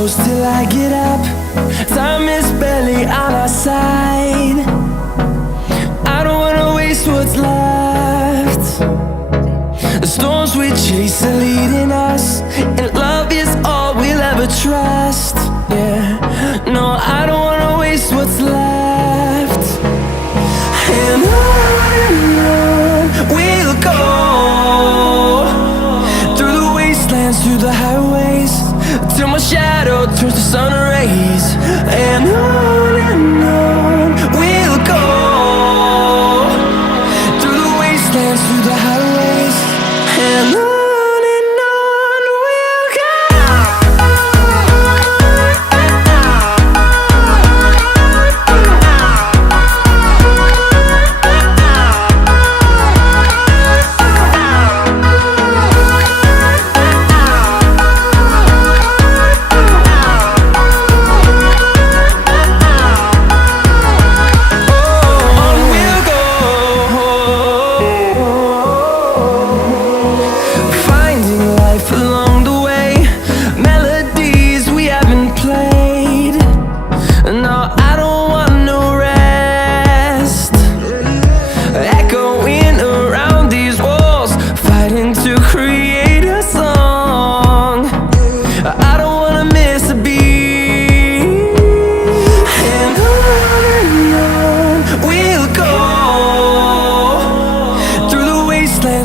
close till I get up. Time is barely on our side. I don't wanna waste what's left. The storms we chase are leading us, and love is all we'll ever trust. Yeah, no, I don't wanna waste what's left. And on we'll go, through the wastelands, through the highways, till my shadow turns to sun rays. And on we'll go, through the wastelands, through the highways, and on we'll go.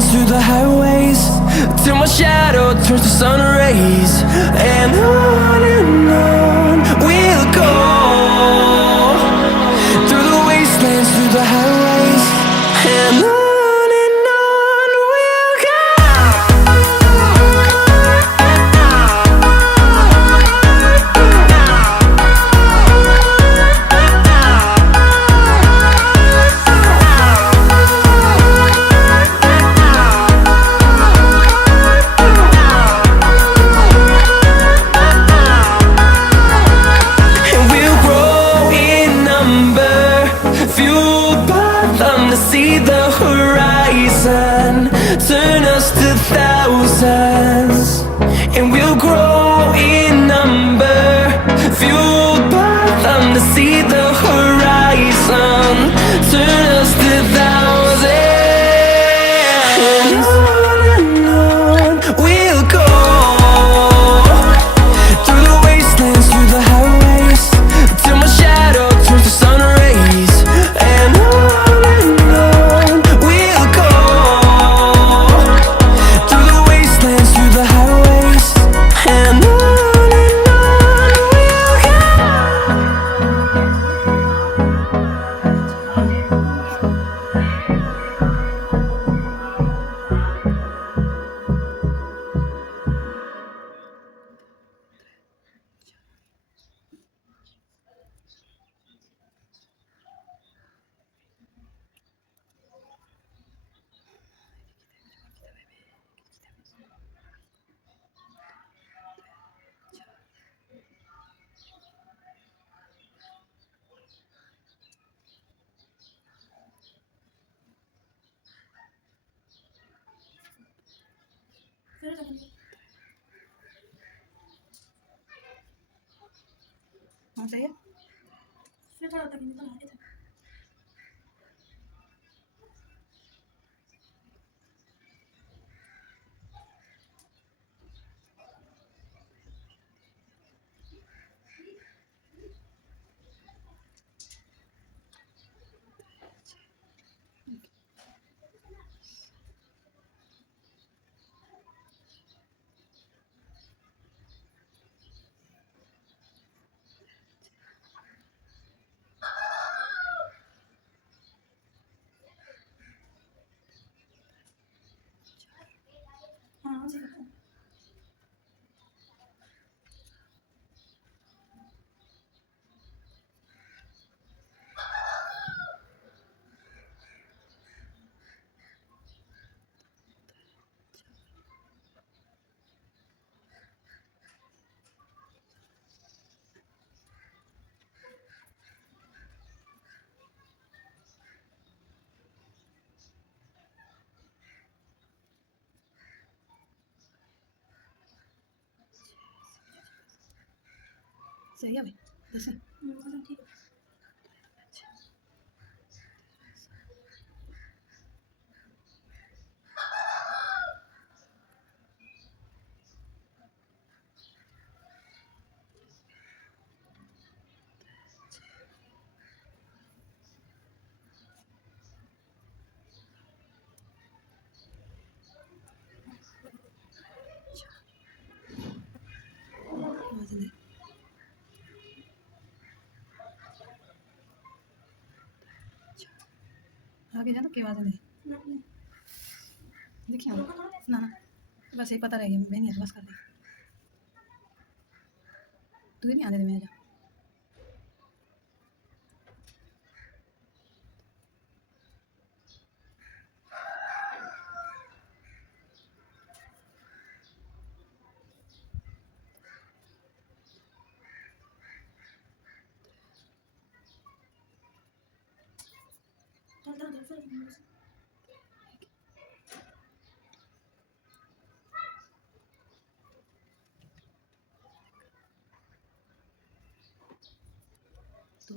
Through the highways, till my shadow turns to sun rays. And on we'll go, through the wastelands, through the highways, and on we'll go. See the horizon turn us to thousands, and we'll grow in number, fueled by them to see the horizon turn us to thousands. And on we'll go, through the wastelands, through the highways, till my shadow turns to sun rays. And saya sudah letak ini tengah itu. सही है भाई जैसे ठीक है आवाज दे आगे जा तो क्या आवाज दे देखिए ना ना बस ये पता रह गया मैं नहीं बस कर दी तू ही नहीं आने दे मेरा तो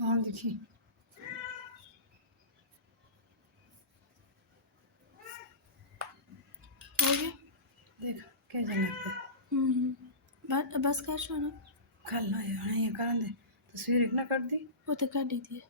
और देखिए हो गया देख कैसे लगता बस कर शो ना खलना है ये करन दे तस्वीर एक ना कर दी वो तो कर दी थी